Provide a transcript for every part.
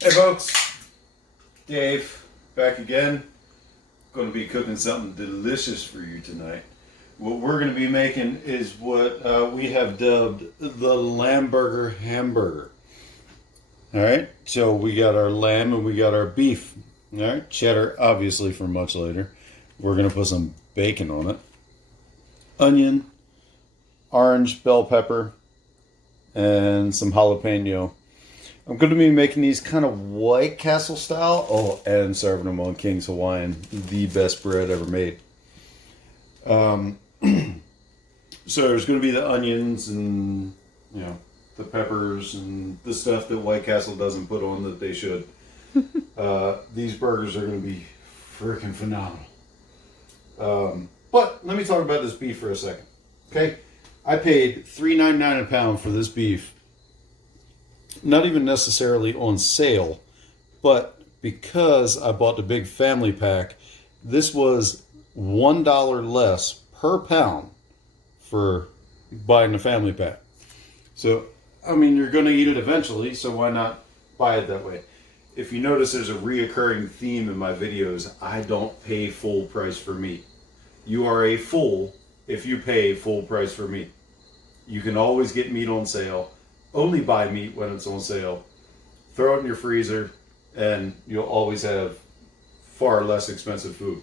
Hey folks, Dave back again. Going to be cooking something delicious for you tonight. What we're going to be making is what we have dubbed the Lamburger hamburger. Alright, so we got our lamb and we got our beef. Alright, cheddar obviously for much later. We're going to put some bacon on it. Onion, orange bell pepper, and some jalapeno. I'm going to be making these kind of White Castle style. Oh, and serving them on King's Hawaiian, the best bread ever made. So there's going to be the onions and, you know, the peppers and the stuff that White Castle doesn't put on that they should. These burgers are going to be freaking phenomenal. But let me talk about this beef for a second. Okay, I paid $3.99 a pound for this beef. Not even necessarily on sale, but because I bought the big family pack, this was $1 less per pound for buying the family pack. So, I mean, you're going to eat it eventually, so why not buy it that way? If you notice, there's a reoccurring theme in my videos. I don't pay full price for meat. You are a fool if you pay full price for meat. You can always get meat on sale. Only buy meat when it's on sale. Throw it in your freezer, and you'll always have far less expensive food.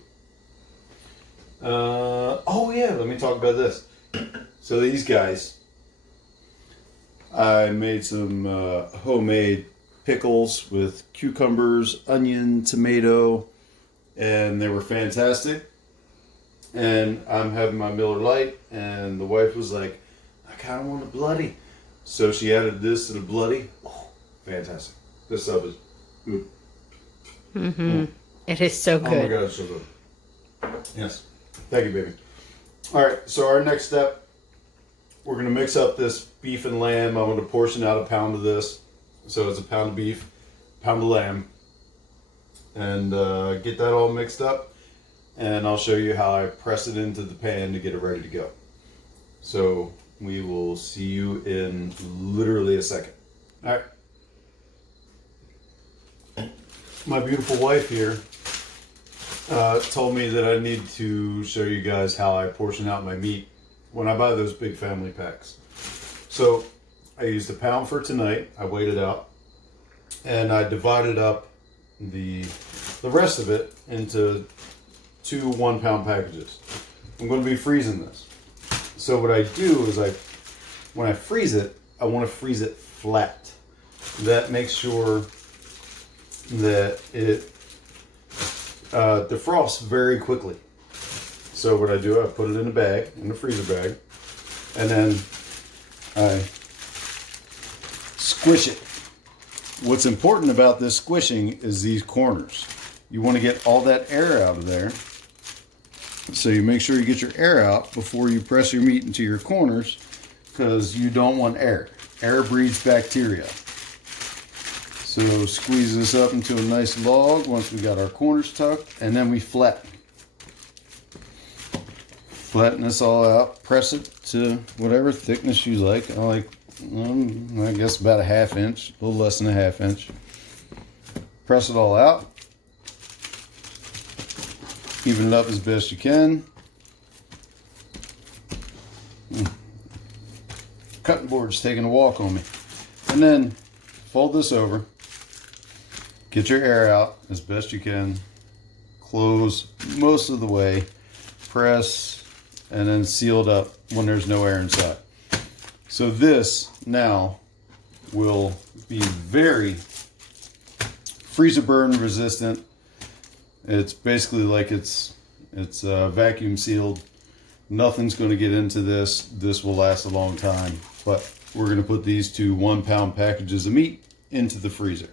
Oh yeah, let me talk about this. So these guys, I made some homemade pickles with cucumbers, onion, tomato, and they were fantastic. And I'm having my Miller Lite, and the wife was like, I kind of want a bloody. So she added this to the bloody. Oh, fantastic. This stuff is good. Mm-hmm. It is so good. Oh my God, it's so good. Yes. Thank you, baby. All right, so our next step, we're going to mix up this beef and lamb. I'm going to portion out a pound of this. So it's a pound of beef, pound of lamb. And get that all mixed up. And I'll show you how I press it into the pan to get it ready to go. So we will see you in literally a second. All right. My beautiful wife here told me that I need to show you guys how I portion out my meat when I buy those big family packs. So I used a pound for tonight. I weighed it out, and I divided up the rest of it into 2 1-pound packages. I'm going to be freezing this. So what I do is when I freeze it, I want to freeze it flat. That makes sure that it defrosts very quickly. So what I do, I put it in a bag, in the freezer bag, and then I squish it. What's important about this squishing is these corners. You want to get all that air out of there. So you make sure you get your air out before you press your meat into your corners, because you don't want air. Air breeds bacteria. So squeeze this up into a nice log once we got our corners tucked, and then we flatten. Flatten this all out. Press it to whatever thickness you like. I guess about a 1/2 inch, a little less than a 1/2 inch. Press it all out. Even it up as best you can. Cutting board's taking a walk on me. And then fold this over. Get your air out as best you can. Close most of the way. Press and then seal it up when there's no air inside. So this now will be very freezer burn resistant. It's basically like it's vacuum sealed. Nothing's going to get into this. This will last a long time. But we're going to put these 2 1-pound packages of meat into the freezer.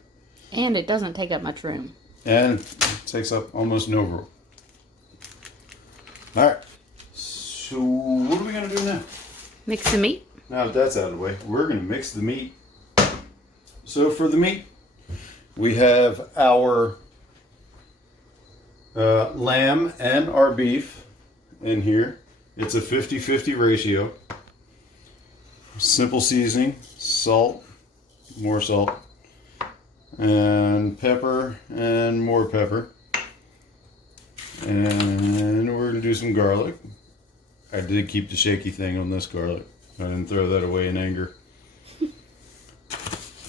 And it doesn't take up much room. And it takes up almost no room. All right. So what are we going to do now? Mix the meat. Now that that's out of the way, we're going to mix the meat. So for the meat, we have our lamb and our beef in here. It's a 50-50 ratio. Simple seasoning, salt, more salt, and pepper and more pepper. And we're going to do some garlic. I did keep the shaky thing on this garlic. I didn't throw that away in anger.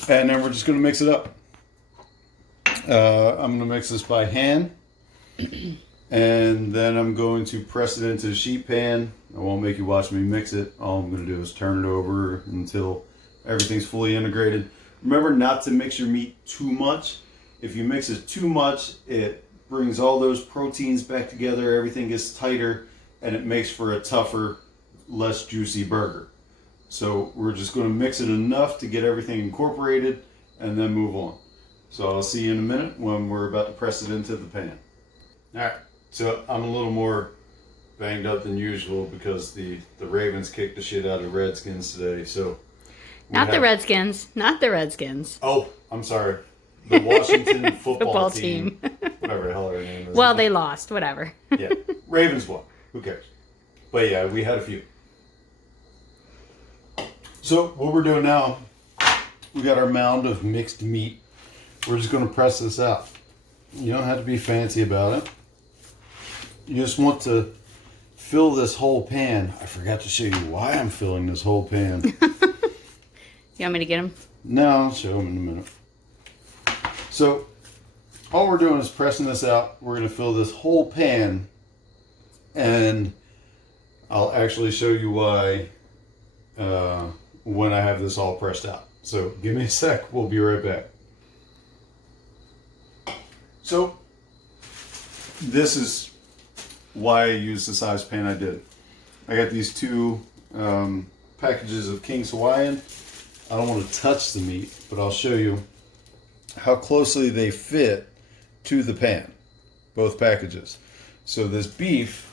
And then we're just going to mix it up. I'm going to mix this by hand. And then I'm going to press it into the sheet pan. I won't make you watch me mix it. All I'm going to do is turn it over until everything's fully integrated. Remember not to mix your meat too much. If you mix it too much, it brings all those proteins back together. Everything gets tighter and it makes for a tougher, less juicy burger. So we're just going to mix it enough to get everything incorporated and then move on. So I'll see you in a minute when we're about to press it into the pan. All right, so I'm a little more banged up than usual because the Ravens kicked the shit out of the Redskins today. So Not the Redskins. Not the Redskins. Oh, I'm sorry. The Washington football team. Whatever the hell their name is. Well, they lost. Whatever. Yeah, Ravens won. Who cares? But yeah, we had a few. So what we're doing now, we got our mound of mixed meat. We're just going to press this out. You don't have to be fancy about it. You just want to fill this whole pan. I forgot to show you why I'm filling this whole pan. You want me to get them? No, I'll show them in a minute. So all we're doing is pressing this out. We're going to fill this whole pan. And I'll actually show you why when I have this all pressed out. So give me a sec. We'll be right back. So this is why I used the size pan I did. I got these two packages of King's Hawaiian. I don't want to touch the meat, but I'll show you how closely they fit to the pan, both packages. So this beef,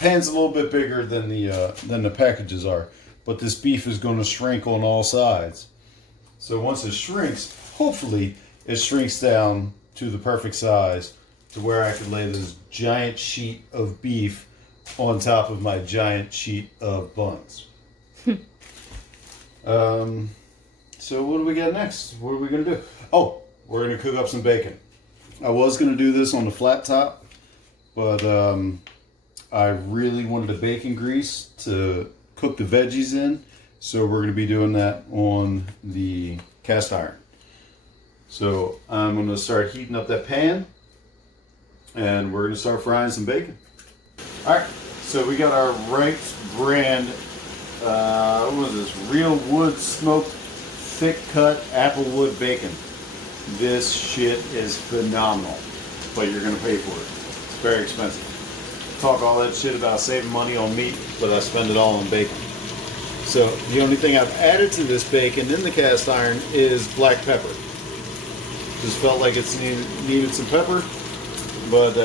pan's a little bit bigger than the packages are, but this beef is going to shrink on all sides. So once it shrinks, hopefully it shrinks down to the perfect size to where I can lay this giant sheet of beef on top of my giant sheet of buns. So what do we got next? What are we going to do? Oh, we're going to cook up some bacon. I was going to do this on the flat top, but I really wanted the bacon grease to cook the veggies in, so we're going to be doing that on the cast iron. So I'm going to start heating up that pan, and we're going to start frying some bacon. All right, so we got our Wright's brand, what is this? Real wood smoked, thick cut applewood bacon. This shit is phenomenal, but you're going to pay for it. It's very expensive. Talk all that shit about saving money on meat, but I spend it all on bacon. So the only thing I've added to this bacon in the cast iron is black pepper. Just felt like it's needed some pepper, but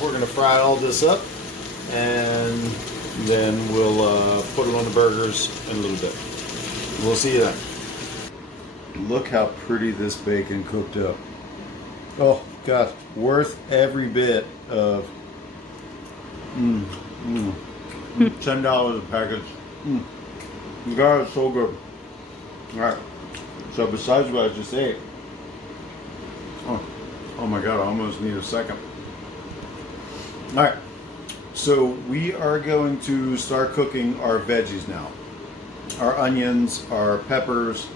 we're going to fry all this up, and then we'll put it on the burgers in a little bit. We'll see you then. Look how pretty this bacon cooked up. Oh God, worth every bit of $10 a package. God, it's so good. All right. So besides what I just ate, oh my God, I almost need a second. All right. So we are going to start cooking our veggies now. Our onions, our peppers,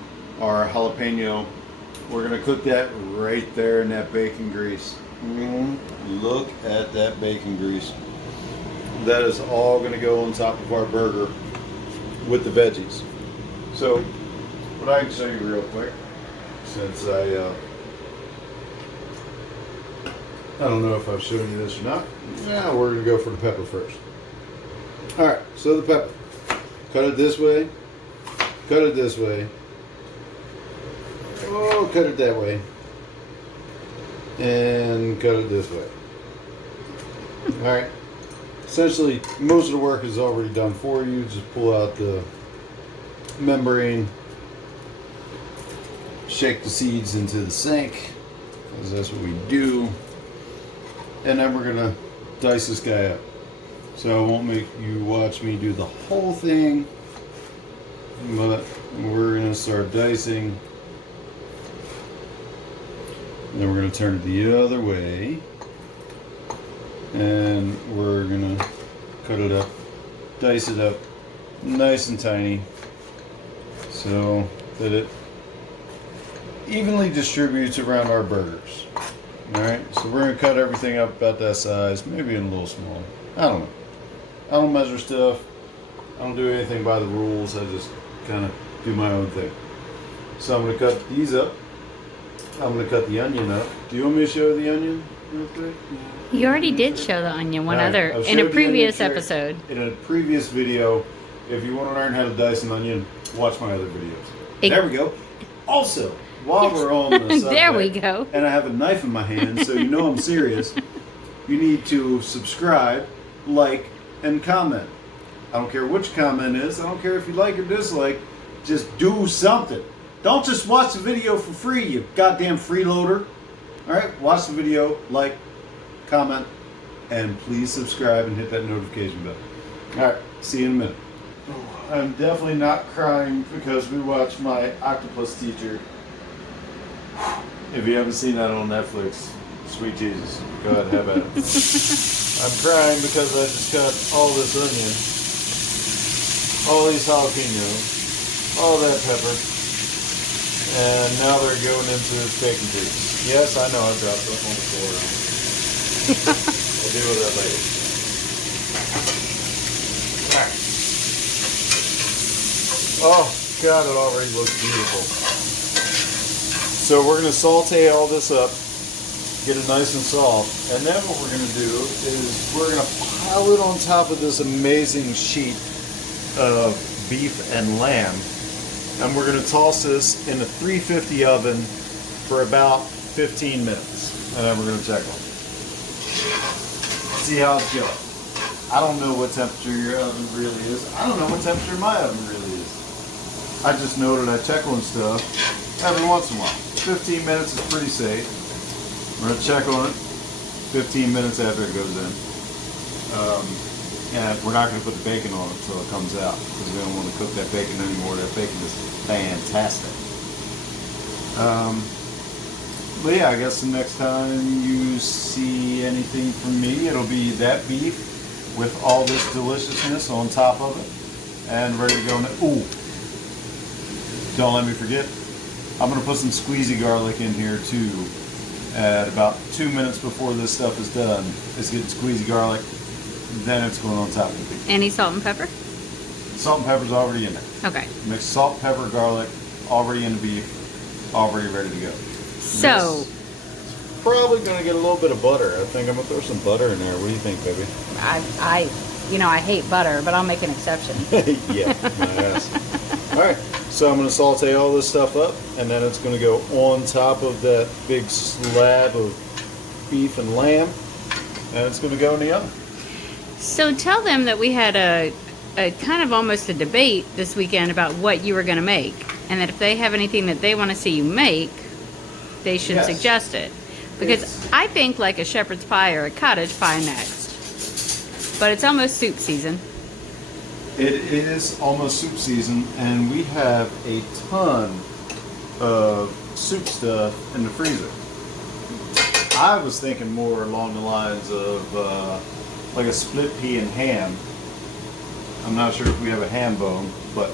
our jalapeno. We're going to cook that right there in that bacon grease. Look at that bacon grease. That is all going to go on top of our burger with the veggies. So what I can show you real quick, since I don't know if I've shown you this or not. Yeah, we're going to go for the pepper first. Alright, so the pepper. Cut it this way. Cut it this way. Oh, cut it that way. And cut it this way. Alright. Essentially, most of the work is already done for you. Just pull out the membrane. Shake the seeds into the sink, because that's what we do. And then we're gonna dice this guy up. So I won't make you watch me do the whole thing, but we're gonna start dicing Then we're going to turn it the other way. And we're going to cut it up, dice it up nice and tiny so that it evenly distributes around our burgers. Alright, so we're going to cut everything up about that size, maybe a little small. I don't know. I don't measure stuff. I don't do anything by the rules. I just kind of do my own thing. So I'm going to cut these up. I'm going to cut the onion up. Do you want me to show the onion real quick? You already did show the onion in a previous episode. In a previous video. If you want to learn how to dice an onion, watch my other videos. There we go. Also, while we're on the subject, there we go. And I have a knife in my hand, so you know I'm serious. You need to subscribe, like, and comment. I don't care which comment is. I don't care if you like or dislike. Just do something. Don't just watch the video for free, you goddamn freeloader. Alright, watch the video, like, comment, and please subscribe and hit that notification bell. Alright, see you in a minute. I'm definitely not crying because we watched my octopus teacher. If you haven't seen that on Netflix, sweet Jesus, go ahead, have at it. I'm crying because I just got all this onion, all these jalapenos, all that pepper, and now they're going into bacon juice. Yes, I know I dropped something on the floor. I'll deal with that later. Alright. Oh, God, it already looks beautiful. So we're going to saute all this up, get it nice and soft, and then what we're going to do is we're going to pile it on top of this amazing sheet of beef and lamb, and we're going to toss this in a 350 oven for about 15 minutes, and then we're going to check on it. See how it's going. I don't know what temperature your oven really is. I don't know what temperature my oven really is. I just know that I check on stuff every once in a while. 15 minutes is pretty safe. We're going to check on it 15 minutes after it goes in. And we're not going to put the bacon on it until it comes out because we don't want to cook that bacon anymore. That bacon is fantastic. But yeah, I guess the next time you see anything from me, it'll be that beef with all this deliciousness on top of it and ready to go in. Ooh, don't let me forget, I'm going to put some squeezy garlic in here too. At about 2 minutes before this stuff is done, it's getting squeezy garlic, then it's going on top of the beef. Any salt and pepper? Salt and pepper's already in there. Okay. Mix salt, pepper, garlic, already in the beef, already ready to go. So, probably going to get a little bit of butter. I think I'm going to throw some butter in there. What do you think, baby? I hate butter, but I'll make an exception. Yeah, my ass. All right, so I'm going to saute all this stuff up, and then it's going to go on top of that big slab of beef and lamb, and it's going to go in the oven. So tell them that we had a kind of almost a debate this weekend about what you were going to make, and that if they have anything that they want to see you make, they should suggest it. Because I think like a shepherd's pie or a cottage pie next. But it's almost soup season. It is almost soup season, and we have a ton of soup stuff in the freezer. I was thinking more along the lines of like a split pea and ham. I'm not sure if we have a ham bone, but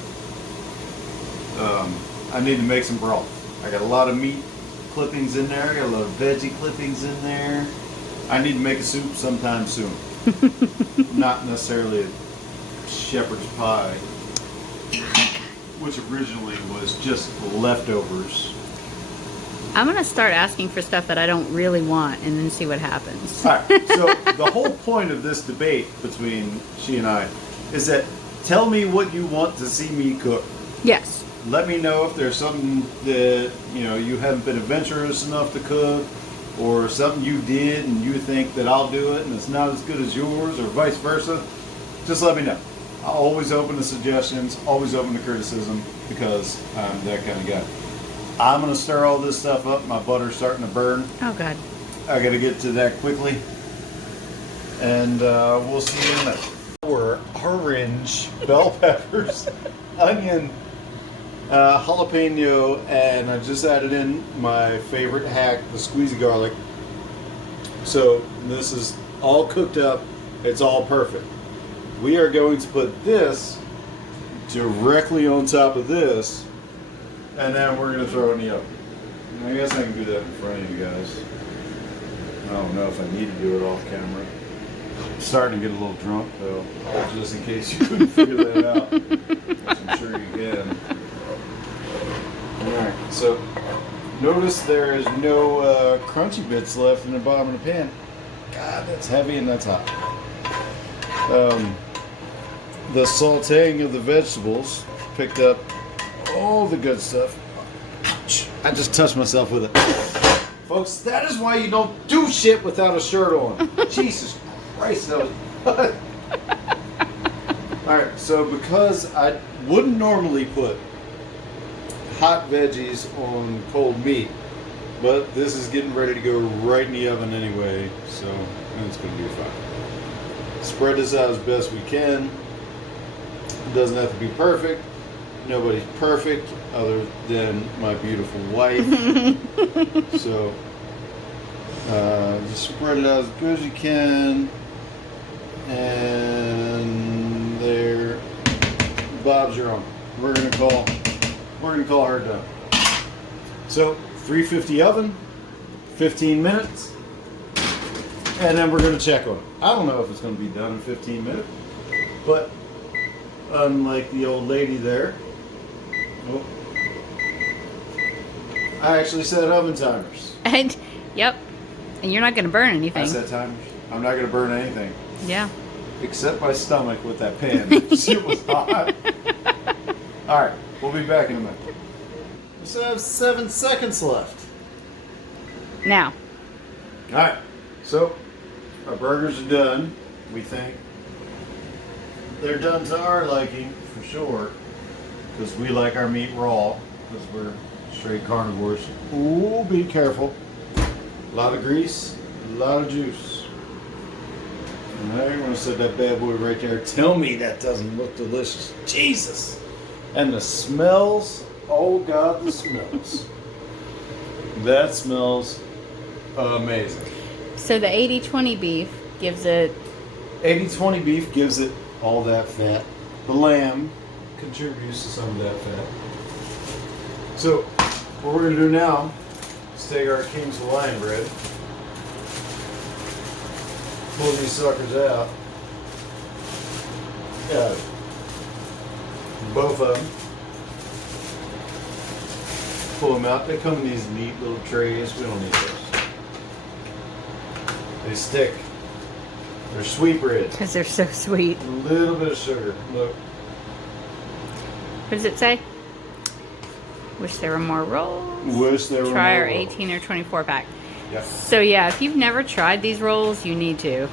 I need to make some broth. I got a lot of meat clippings in there. I got a lot of veggie clippings in there. I need to make a soup sometime soon. Not necessarily a shepherd's pie, which originally was just leftovers. I'm going to start asking for stuff that I don't really want and then see what happens. All right, so the whole point of this debate between she and I is that tell me what you want to see me cook. Yes. Let me know if there's something that you haven't been adventurous enough to cook, or something you did and you think that I'll do it and it's not as good as yours, or vice versa. Just let me know. I'll always open to suggestions, always open to criticism, because I'm that kind of guy. I'm going to stir all this stuff up. My butter's starting to burn. Oh, God. I got to get to that quickly. And we'll see you in a minute. Orange, bell peppers, onion, jalapeno, and I just added in my favorite hack, the squeezy garlic. So this is all cooked up. It's all perfect. We are going to put this directly on top of this, and then we're going to throw it in the oven. I guess I can do that in front of you guys. I don't know if I need to do it off camera. I'm starting to get a little drunk, though, just in case you couldn't figure that out, which I'm sure you can. Alright, so notice there is no crunchy bits left in the bottom of the pan. God, that's heavy and that's hot. The sauteing of the vegetables picked up all the good stuff. Ouch, I just touched myself with it. Folks, that is why you don't do shit without a shirt on. Jesus Christ, that was... Alright, so because I wouldn't normally put hot veggies on cold meat, but this is getting ready to go right in the oven anyway, so it's going to be fine. Spread this out as best we can. It doesn't have to be perfect. Nobody's perfect other than my beautiful wife. So just spread it out as good as you can. And there, Bob's your uncle. We're gonna call her done. So 350 oven, 15 minutes, and then we're gonna check on it. I don't know if it's gonna be done in 15 minutes, but unlike the old lady there, I actually set oven timers. And yep, and you're not going to burn anything. I set timers. I'm not going to burn anything. Yeah. Except my stomach with that pan. It was hot. All right, we'll be back in a minute. We still have 7 seconds left. Now. All right, so our burgers are done. We think they're done to our liking for sure, because we like our meat raw, because we're straight carnivores. Ooh, be careful. A lot of grease, a lot of juice. And I'm going to set that bad boy right there. Tell me that doesn't look delicious. Jesus! And the smells, oh God, the smells. That smells amazing. So the 80-20 beef gives it... 80-20 beef gives it all that fat. The lamb contributes to some of that fat. So, what we're going to do now is take our King's Hawaiian bread, pull these suckers out. Yeah, both of them. Pull them out. They come in these neat little trays. We don't need those. They stick. They're sweet bread. Because they're so sweet. A little bit of sugar. Look. What does it say? Wish there were more rolls. Wish there were Try more our rolls. 18 or 24 pack. Yeah. So yeah, if you've never tried these rolls, you need to.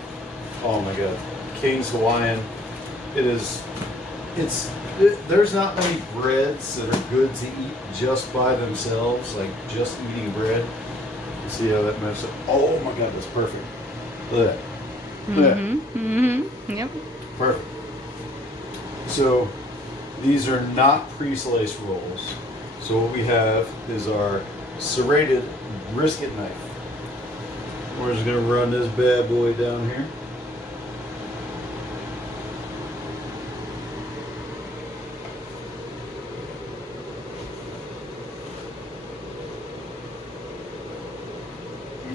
Oh my God. King's Hawaiian. There's not many breads that are good to eat just by themselves, like just eating bread. You see how that messes up? Oh my God, that's perfect. Look at that. Look at that. Mm-hmm. Yep. Perfect. So these are not pre-sliced rolls. So what we have is our serrated brisket knife. We're just gonna run this bad boy down here.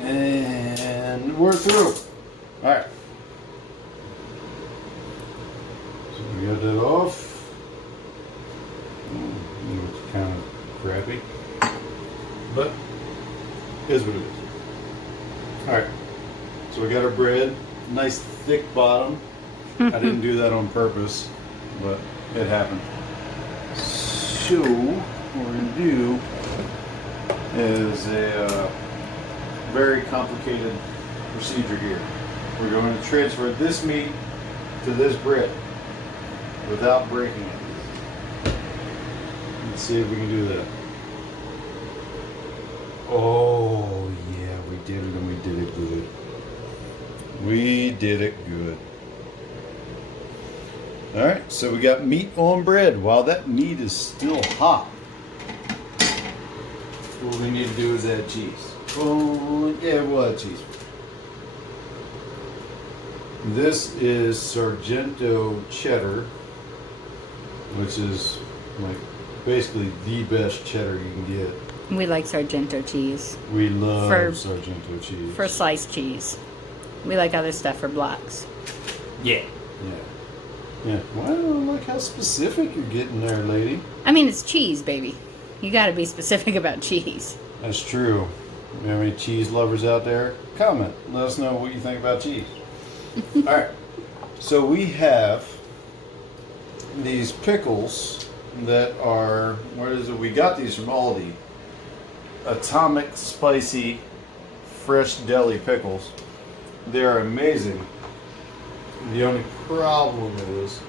And we're through. All right. So we got that off. It's kind of crappy, but it is what it is. All right. So we got our bread, nice thick bottom. I didn't do that on purpose, but it happened. So what we're gonna do is a very complicated procedure here. We're going to transfer this meat to this bread without breaking it. Let's see if we can do that. Oh yeah, we did it, and we did it good. We did it good. Alright, so we got meat on bread. While that meat is still hot, what we need to do is add cheese. Oh, yeah, we'll add cheese. This is Sargento cheddar, which is like basically the best cheddar you can get. We like Sargento cheese. We love For- Sargento cheese. For sliced cheese. We like other stuff for blocks. Yeah. Yeah. Well, look how specific you're getting there, lady. I mean, it's cheese, baby. You gotta be specific about cheese. That's true. You have any cheese lovers out there? Comment. Let us know what you think about cheese. Alright. So we have these pickles that are, what is it? We got these from Aldi. Atomic Spicy Fresh Deli Pickles. They're amazing. The only problem is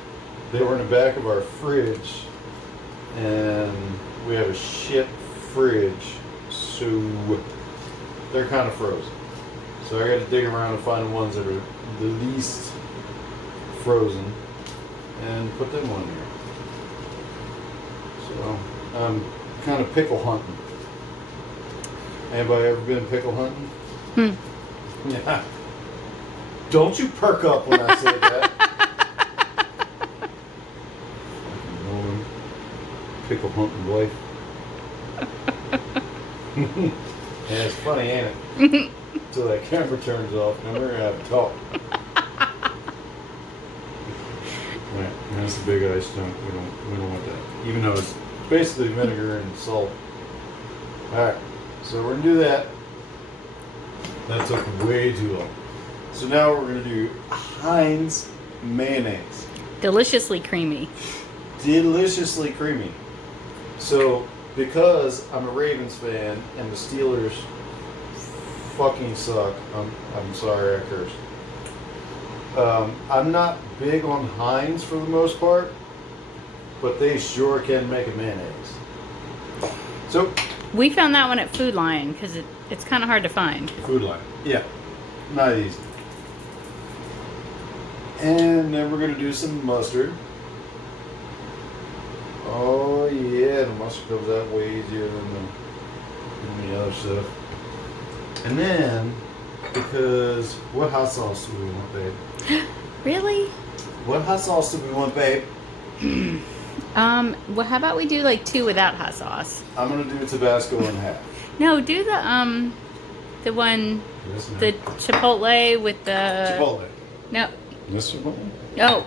they were in the back of our fridge and we have a shit fridge, so they're kind of frozen. So I got to dig around and find the ones that are the least frozen and put them on here. So I'm kind of pickle hunting. Anybody ever been pickle hunting? Yeah. Don't you perk up when I say that. Fucking pickle hunting wife. Yeah, it's funny, ain't it? Until that camera turns off, and we're gonna have to talk. Right, that's a big ice chunk. We don't want that. Even though it's basically vinegar and salt. Alright, so we're gonna do that. That took way too long. So now we're gonna do Heinz mayonnaise. Deliciously creamy. Deliciously creamy. So because I'm a Ravens fan and the Steelers fucking suck, I'm sorry I cursed. I'm not big on Heinz for the most part, but they sure can make a mayonnaise. So We found that one at Food Lion because it's kind of hard to find. Food Line, yeah, not easy. And then we're gonna do some mustard. Oh yeah, the mustard comes out way easier than the other stuff. And then, because what hot sauce do we want, babe? Really? What hot sauce do we want, babe? Well, how about we do like 2 without hot sauce? I'm gonna do Tabasco in half. No, do the one, Yes, ma'am. the Chipotle with the... Chipotle. No, This Chipotle? no,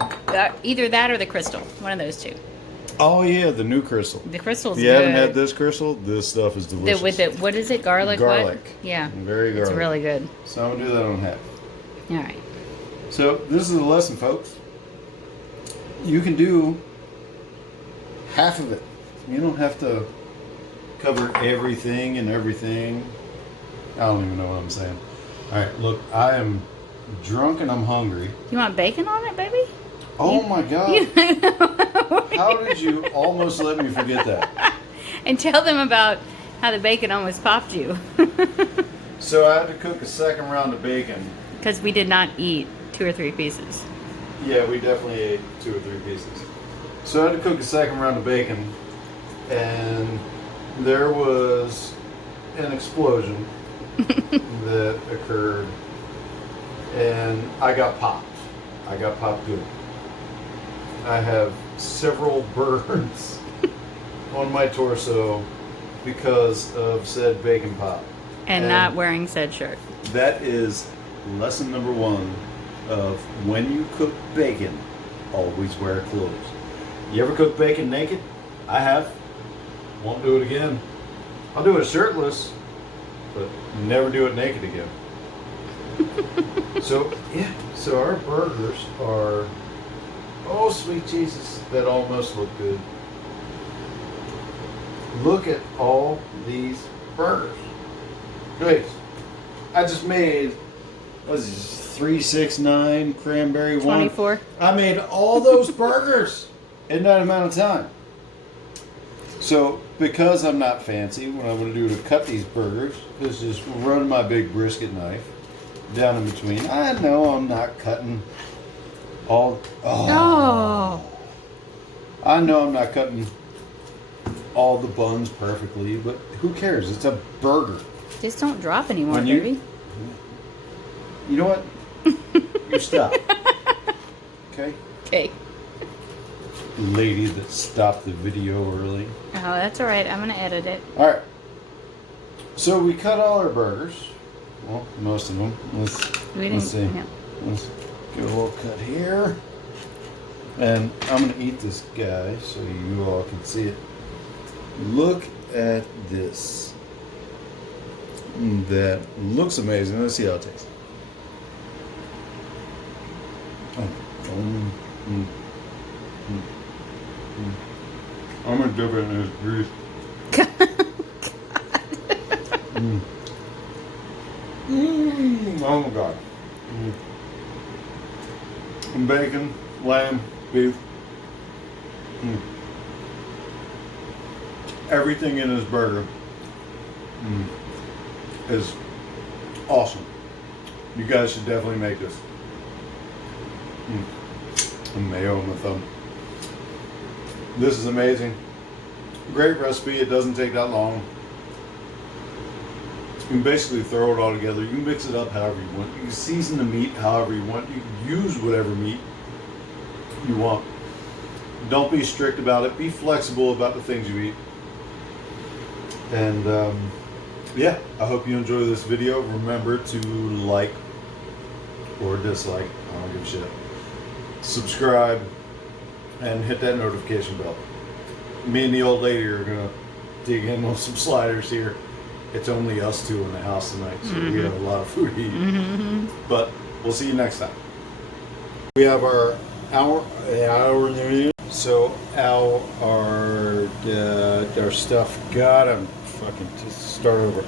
either that or the Crystal. One of those 2. Oh yeah, the new Crystal. The Crystal's If you good. haven't had this Crystal, this stuff is delicious. With the, what is it, garlic? Garlic. What? Yeah. Very garlic. It's really good. So I'm gonna do that on half. All right. So this is the lesson, folks. You can do half of it. You don't have to cover everything and everything. I don't even know what I'm saying. All right, look, I am drunk and I'm hungry. You want bacon on it, baby? Oh my God. How did you almost let me forget that? And tell them about how the bacon almost popped you. So I had to cook a second round of bacon. Because we did not eat 2 or 3 pieces. Yeah, we definitely ate 2 or 3 pieces. So I had to cook a second round of bacon, and there was an explosion that occurred, and I got popped. I got popped good. I have several burns on my torso because of said bacon pop. And not wearing said shirt. That is lesson number 1 of when you cook bacon, always wear clothes. You ever cook bacon naked? I have. Won't do it again. I'll do it shirtless, but never do it naked again. So our burgers are, oh sweet Jesus, that almost look good. Look at all these burgers. Great. I just made, what is this, 369 cranberry 24. I made all those burgers in that amount of time. So, because I'm not fancy, what I'm going to do to cut these burgers is just run my big brisket knife down in between. I know I'm not cutting all... Oh. I know I'm not cutting all the buns perfectly, but who cares? It's a burger. Just don't drop anymore, When you- baby. You know what? You stop. Okay? Okay. Lady that stopped the video early. Oh, that's all right. I'm gonna edit it. All right. So we cut all our burgers. Well, most of them. Let's see. Yeah. Let's give a little cut here. And I'm going to eat this guy so you all can see it. Look at this. That looks amazing. Let's see how it tastes. I'm going to dip it in this grease. Oh my God. And bacon, lamb, beef. Everything in this burger is awesome. You guys should definitely make this. And mayo on my thumb. This is amazing. Great recipe. It doesn't take that long. You can basically throw it all together. You can mix it up however you want. You can season the meat however you want. You can use whatever meat you want. Don't be strict about it. Be flexible about the things you eat. And yeah, I hope you enjoy this video. Remember to like or dislike. I don't give a shit. Subscribe and hit that notification bell. Me and the old lady are gonna dig in on some sliders here. It's only us two in the house tonight, so we have a lot of food to eat. But we'll see you next time. We have our hour. So our stuff. God, I'm fucking just start over.